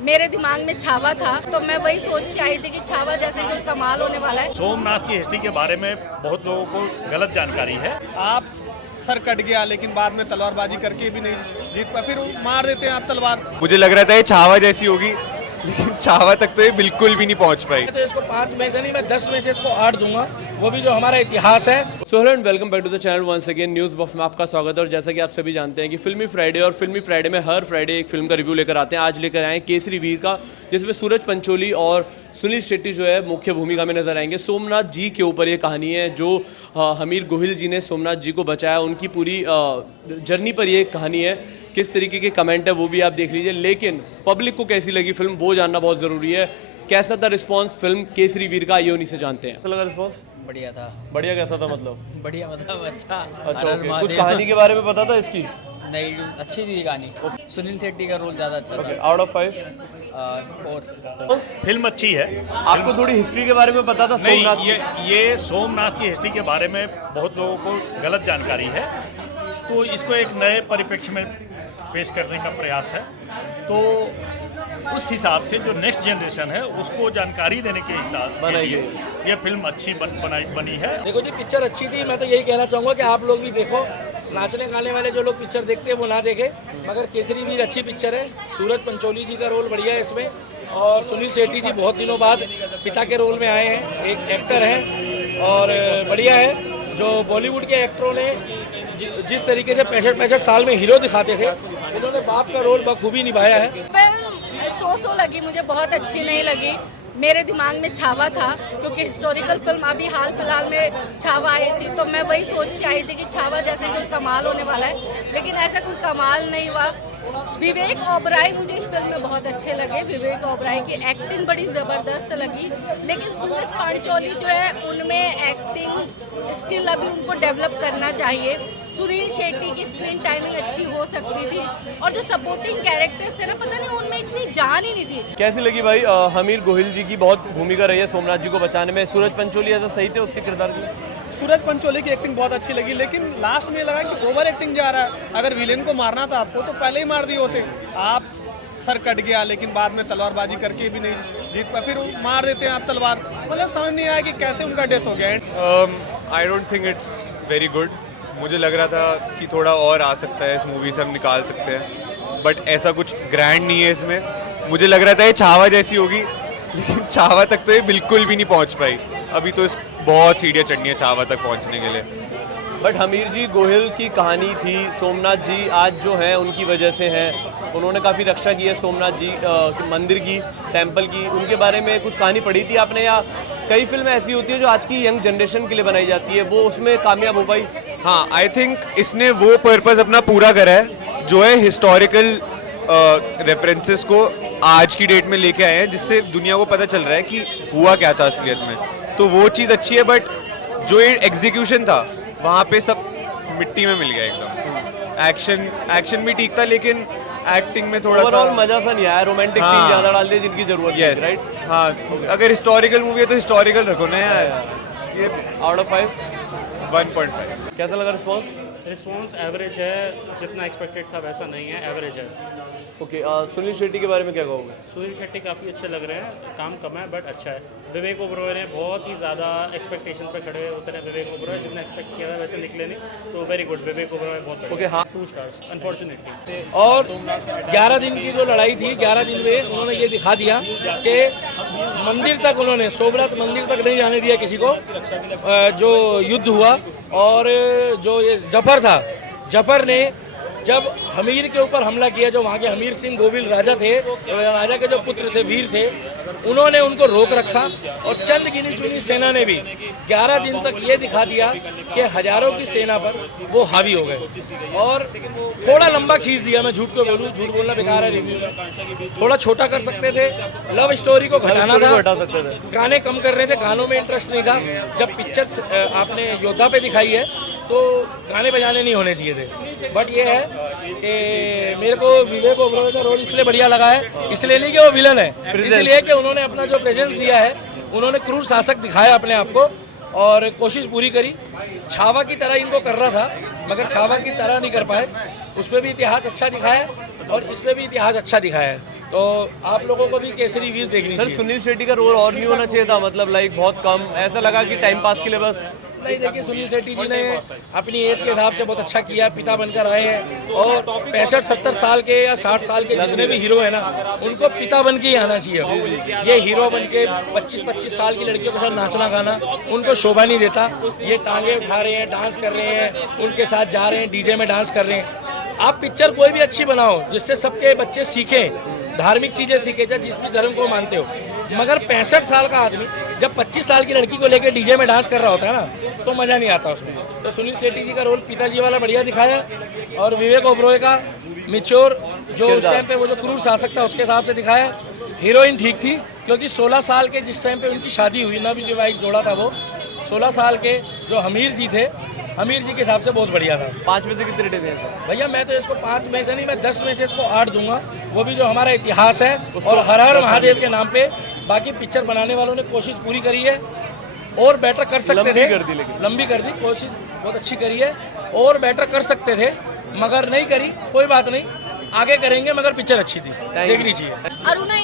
मेरे दिमाग में छावा था तो मैं वही सोच के आई थी कि छावा जैसे कोई कमाल होने वाला है। सोमनाथ की हिस्ट्री के बारे में बहुत लोगों को गलत जानकारी है। आप सर कट गया लेकिन बाद में तलवारबाजी करके भी नहीं जीत पाए, फिर मार देते हैं आप तलवार। मुझे लग रहा था ये छावा जैसी होगी, लेकिन छावा तक तो ये बिल्कुल भी नहीं पहुंच पाई। तो इसको 5 में से नहीं, मैं 10 में से इसको 8 दूंगा, वो भी जो हमारा इतिहास है। So hello and welcome back to the channel once again news buff में आपका स्वागत है। और जैसा कि आप सभी जानते हैं कि फिल्मी फ्राइडे और फिल्मी फ्राइडे में हर फ्राइडे एक फिल्म का रिव्यू लेकर आते हैं। आज लेकर आए हैं केसरी वीर का, जिसमें सूरज पंचोली और सुनील शेट्टी जो है मुख्य भूमिका में नजर आएंगे। सोमनाथ जी के ऊपर ये कहानी है, जो हमीर गोहिल जी ने सोमनाथ जी को बचाया, उनकी पूरी जर्नी पर ये कहानी है। किस तरीके के कमेंट है वो भी आप देख लीजिए, लेकिन पब्लिक को कैसी लगी फिल्म वो जानना बहुत ज़रूरी है। कैसा था रिस्पॉन्स फिल्म केसरी वीर का, ये उन्हीं से जानते हैं। लगा रिस्पॉन्स बढ़िया था। बढ़िया कैसा था मतलब? बढ़िया मतलब अच्छा। अच्छा okay. कुछ कहानी के बारे में पता था इसकी? नहीं, अच्छी थी कहानी। सुनील शेट्टी का रोल ज़्यादा अच्छा था। Out of 5 4। फिल्म अच्छी है। आपको थोड़ी हिस्ट्री के बारे में पता था सोमनाथ नहीं, ये सोमनाथ की हिस्ट्री के बारे में बहुत लोगों को गलत जानकारी है, तो इसको एक नए परिप्रेक्ष्य में पेश करने का प्रयास है। तो उस हिसाब से जो नेक्स्ट जनरेशन है उसको जानकारी देने के हिसाब से ये फिल्म अच्छी बनी है। देखो जी, पिक्चर अच्छी थी। मैं तो यही कहना चाहूँगा कि आप लोग भी देखो। नाचने गाने वाले जो लोग पिक्चर देखते हैं वो ना देखे, मगर केसरी वीर अच्छी पिक्चर है। सूरज पंचोली जी का रोल बढ़िया है इसमें, और सुनील शेट्टी जी बहुत दिनों बाद पिता के रोल में आए हैं, एक एक्टर हैं और बढ़िया है। जो बॉलीवुड के एक्टरों ने जिस तरीके से 65 साल में हीरो दिखाते थे, उन्होंने बाप का रोल बखूबी निभाया है। फिल्म सो लगी, मुझे बहुत अच्छी नहीं लगी। मेरे दिमाग में छावा था, क्योंकि हिस्टोरिकल फिल्म अभी हाल फिलहाल में छावा आई थी, तो मैं वही सोच के आई थी कि छावा जैसे कोई कमाल होने वाला है, लेकिन ऐसा कोई कमाल नहीं हुआ। विवेक ओबराय मुझे इस फिल्म में बहुत अच्छे लगे। विवेक ओबराय की एक्टिंग बड़ी ज़बरदस्त लगी, लेकिन सूरज पंचोली जो है उनमें एक्टिंग स्किल अभी उनको डेवलप करना चाहिए। सुनील शेट्टी की स्क्रीन टाइमिंग अच्छी हो सकती थी, और जो सपोर्टिंग कैरेक्टर्स थे ना, पता नहीं उनमें इतनी जान ही नहीं थी। कैसी लगी भाई? हमीर गोहिल जी की बहुत भूमिका रही है सोमनाथ जी को बचाने में। सूरज पंचोली ऐसा सही थे उसके किरदार की? सूरज पंचोली की एक्टिंग बहुत अच्छी लगी, लेकिन लास्ट में लगा कि ओवर एक्टिंग जा रहा है। अगर विलेन को मारना था आपको तो पहले ही मार दिए होते। आप सर कट गया लेकिन बाद में तलवारबाजी करके भी नहीं जीत पाए, फिर मार देते हैं आप तलवार। मतलब समझ नहीं आया कि कैसे उनका डेथ हो गया। I don't think it's very good. मुझे लग रहा था कि थोड़ा और आ सकता है, इस मूवी से हम निकाल सकते हैं, बट ऐसा कुछ ग्रैंड नहीं है इसमें। मुझे लग रहा था ये छावा जैसी होगी, लेकिन छावा तक तो ये बिल्कुल भी नहीं पहुंच पाई। अभी तो बहुत सीढ़ियाँ चढ़नी है छावा तक पहुंचने के लिए। बट हमीर जी गोहिल की कहानी थी, सोमनाथ जी आज जो हैं उनकी वजह से हैं। उन्होंने काफ़ी रक्षा की है सोमनाथ जी मंदिर की, टेम्पल की। उनके बारे में कुछ कहानी पढ़ी थी आपने? या कई फिल्में ऐसी होती है जो आज की यंग जनरेशन के लिए बनाई जाती है, वो उसमें कामयाब हो पाई? हाँ, आई थिंक इसने वो पर्पस अपना पूरा करा है, जो है हिस्टोरिकल रेफरेंसेस को आज की डेट में लेके आए हैं, जिससे दुनिया को पता चल रहा है कि हुआ क्या था असलियत में। तो वो चीज़ अच्छी है, बट जो ये एग्जीक्यूशन था वहाँ पे सब मिट्टी में मिल गया एकदम। एक्शन भी ठीक था, लेकिन एक्टिंग में थोड़ा सा मजा सा नहीं आया। रोमांटिक सीन ज़्यादा डाल दिए जिनकी जरूरत नहीं थी, राइट? हाँ, अगर हिस्टोरिकल मूवी है तो हिस्टोरिकल रखो ना यार। ये आउट ऑफ 5 1.5। कैसा लगा रिस्पॉन्स? रिस्पॉन्स एवरेज है, जितना एक्सपेक्टेड था वैसा नहीं है, एवरेज है। ओके, सुनील शेट्टी के बारे में क्या कहोगे? सुनील शेट्टी काफ़ी अच्छे लग रहे हैं, काम कम है बट अच्छा है। विवेक ओबरॉय ने बहुत ही ज़्यादा एक्सपेक्टेशन पर खड़े होते हैं। विवेक ओबरॉय जितना एक्सपेक्ट किया था वैसे निकले नहीं, तो वेरी गुड। विवेक ओबरॉय बहुत ओके, हाँ 2 स्टार्स अनफॉर्चुनेटली। और 11 दिन की जो लड़ाई थी, 11 दिन में उन्होंने ये दिखा दिया कि मंदिर तक उन्होंने, सोमनाथ मंदिर तक नहीं जाने दिया किसी को। जो युद्ध हुआ, और जो ये जफर था, जफर ने जब हमीर के ऊपर हमला किया, जो वहाँ के हमीर सिंह गोविल राजा थे, राजा के जो पुत्र थे, वीर थे, उन्होंने उनको रोक रखा। और चंद गिनी चुनी सेना ने भी 11 दिन तक ये दिखा दिया कि हजारों की सेना पर वो हावी हो गए। और थोड़ा लंबा खींच दिया, मैं झूठ को बोलूँ, झूठ बोलना बेकार है रिव्यू में। थोड़ा छोटा कर सकते थे, लव स्टोरी को घटाना था, गाने कम कर रहे थे, गानों में इंटरेस्ट नहीं था। जब पिक्चर आपने योद्धा पे दिखाई है तो गाने बजाने नहीं होने चाहिए थे। बट ये है कि मेरे को विवेक ओबरॉय का रोल इसलिए बढ़िया लगा है, इसलिए नहीं कि वो विलन है, इसलिए कि उन्होंने अपना जो प्रेजेंस दिया है, उन्होंने क्रूर शासक दिखाया अपने आप को, और कोशिश पूरी करी। छावा की तरह इनको कर रहा था, मगर छावा की तरह नहीं कर पाए। उसमें भी इतिहास अच्छा दिखाया है और इसमें भी इतिहास अच्छा दिखाया है। तो आप लोगों को भी केसरी वीर देखनी सर चाहिए। सुनील शेट्टी का रोल और नहीं होना चाहिए था, मतलब लाइक बहुत कम, ऐसा लगा कि टाइम पास के लिए बस। नहीं, देखिए सुनील शेट्टी जी ने अपनी एज के हिसाब से बहुत अच्छा किया, पिता बनकर आए हैं और 65-70 साल के या 60 साल के जितने भी हीरो हैं ना, उनको पिता बन के ही आना चाहिए। ये हीरो बन के 25-25 साल की लड़कियों के साथ नाचना गाना उनको शोभा नहीं देता। ये टांगे उठा रहे हैं, डांस कर रहे हैं, उनके साथ जा रहे हैं, डीजे में डांस कर रहे हैं। आप पिक्चर कोई भी अच्छी बनाओ जिससे सबके बच्चे सीखें, धार्मिक चीज़ें सीखे, चाहे जिस भी धर्म को मानते हो, मगर 65 साल का आदमी जब 25 साल की लड़की को लेकर डीजे में डांस कर रहा होता है ना, तो मज़ा नहीं आता उसमें। तो सुनील शेट्टी जी का रोल पिताजी वाला बढ़िया दिखाया और विवेक ओबरॉय का मिच्योर जो उस टाइम पे वो जो क्रूर शासक था उसके हिसाब से दिखाया। हीरोइन ठीक थी क्योंकि 16 साल के जिस टाइम पे उनकी शादी हुई ना, भी विवाहित जोड़ा था वो 16 साल के जो हमीर जी थे, हमीर जी के हिसाब से बहुत बढ़िया था। 5 में से कितने रेटिंग देंगे? भैया मैं तो इसको 5 में से नहीं, मैं 10 में से इसको 8 दूंगा। वो भी जो हमारा इतिहास है और हर हर महादेव के नाम पे। बाकी पिक्चर बनाने वालों ने कोशिश पूरी करी है और बेटर कर सकते लंबी थे, कर दी लेकिन। लंबी कर दी, कोशिश बहुत अच्छी करी है और बेटर कर सकते थे मगर नहीं करी। कोई बात नहीं, आगे करेंगे, मगर पिक्चर अच्छी थी, देखनी चाहिए। अरुणा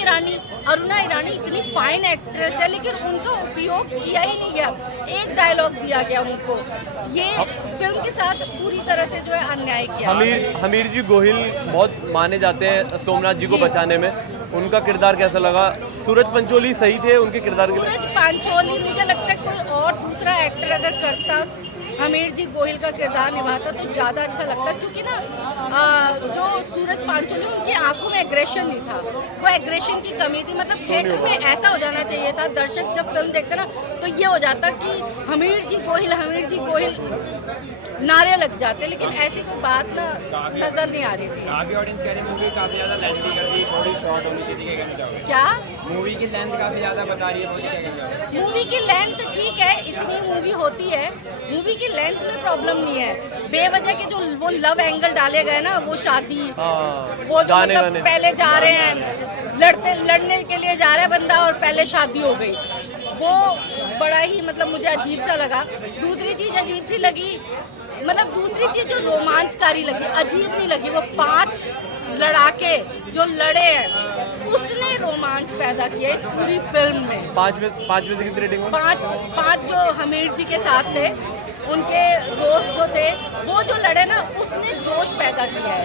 ईरानी इतनी फाइन एक्ट्रेस है, लेकिन उनका उपयोग किया ही नहीं गया। एक डायलॉग दिया गया उनको, ये फिल्म के साथ पूरी तरह से जो है अन्याय किया। हमीर जी गोहिल बहुत माने जाते हैं सोमनाथ जी को बचाने में, उनका किरदार कैसा लगा? सूरज पंचोली सही थे उनके किरदार के लिए? सूरज पंचोली, मुझे लगता है कोई और दूसरा एक्टर अगर करता, हमीर जी गोहिल का किरदार निभाता तो ज़्यादा अच्छा लगता, क्योंकि ना जो सूरज पंचोली, उनकी आंखों में एग्रेशन नहीं था, वो एग्रेशन की कमी थी। मतलब थिएटर में ऐसा हो जाना चाहिए था, दर्शक जब फिल्म देखते ना तो ये हो जाता कि हमीर जी गोहिल नारे लग जाते, लेकिन ऐसी कोई बात ना नजर नहीं आ रही थी। काफी ऑडियंस कह रही मूवी काफी ज्यादा लेंथी कर दी, थोड़ी शॉर्ट होनी चाहिए, क्या कहना चाहोगे? क्या मूवी की लेंथ काफी ज्यादा बता रही है, क्या कहना चाहोगे? मूवी की लेंथ ठीक है, इतनी मूवी होती है, मूवी की लेंथ में प्रॉब्लम नहीं है। बेवजह के जो वो लव एंगल डाले गए ना, वो शादी, वो जो मतलब पहले जा रहे हैं लड़ने के लिए जा रहा है बंदा और पहले शादी हो गई, वो बड़ा ही मतलब मुझे अजीब सा लगा। दूसरी चीज़ अजीब सी लगी, मतलब दूसरी चीज़ जो रोमांचकारी लगी, अजीब नहीं लगी, वो 5 लड़ाके जो लड़े हैं उसने रोमांच पैदा किया इस पूरी फिल्म में। 5 में से कितनी रेटिंग? 5 जो हमीर जी के साथ थे, उनके दोस्त जो थे, वो जो लड़े ना, उसने जोश पैदा किया है।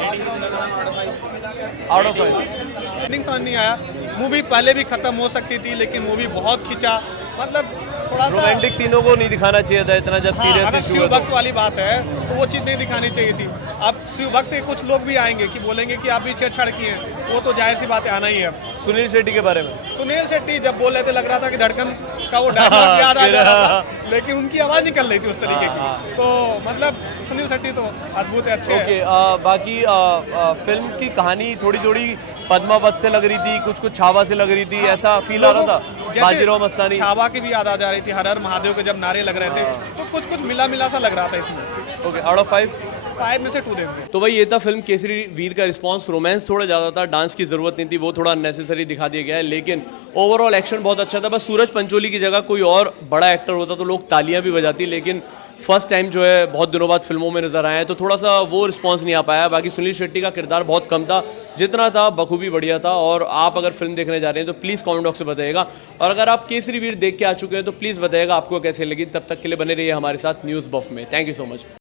आउट ऑफ 5 एंडिंग समझ नहीं आया। मूवी पहले भी खत्म हो सकती थी, लेकिन मूवी बहुत खिंचा, मतलब थोड़ा सा रोमांटिक सीनों को नहीं दिखाना चाहिए था इतना, जब हाँ, सीरियस अगर शिव भक्त वाली बात है तो वो चीज़ नहीं दिखानी चाहिए थी। अब शिव भक्त के कुछ लोग भी आएंगे कि बोलेंगे कि आप भी छेड़छाड़ किए हैं, वो तो जाहिर सी बात है, आना ही है। सुनील शेट्टी के बारे में? सुनील शेट्टी जब बोल रहे थे लग रहा था कि धड़कन का वो डायलॉग याद आ जा रहा था, लेकिन उनकी आवाज़ निकल रही थी उस तरीके की। तो मतलब सुनील शेट्टी तो अद्भुत है, अच्छे हैं। बाकी फिल्म की कहानी थोड़ी पद्मावत से लग रही थी, कुछ छावा से लग रही थी, ऐसा फील आ रहा था। बाजीराव मस्तानी, छावा की भी याद आ जा रही थी, हर हर महादेव के जब नारे लग रहे थे, तो कुछ मिला सा लग रहा था इसमें। ओके, आउट ऑफ 5 में से 2 देंगे। तो भाई ये था फिल्म केसरी वीर का रिस्पांस। रोमांस थोड़ा ज़्यादा था, डांस की ज़रूरत नहीं थी, वो थोड़ा अननेसेसरी दिखा दिया गया है, लेकिन ओवरऑल एक्शन बहुत अच्छा था। बस सूरज पंचोली की जगह कोई और बड़ा एक्टर होता तो लोग तालियां भी बजाती, लेकिन फर्स्ट टाइम जो है बहुत दिनों बाद फिल्मों में नजर आए हैं, तो थोड़ा सा वो रिस्पांस नहीं आ पाया। बाकी सुनील शेट्टी का किरदार बहुत कम था, जितना था बखूबी बढ़िया था। और आप अगर फिल्म देखने जा रहे हैं तो प्लीज़ कमेंट बॉक्स में बताइएगा, और अगर आप केसरी वीर देख के आ चुके हैं तो प्लीज़ बताइएगा आपको कैसे लगी। तब तक के लिए बने रहिए हमारे साथ न्यूज़ बफ में। Thank you so much.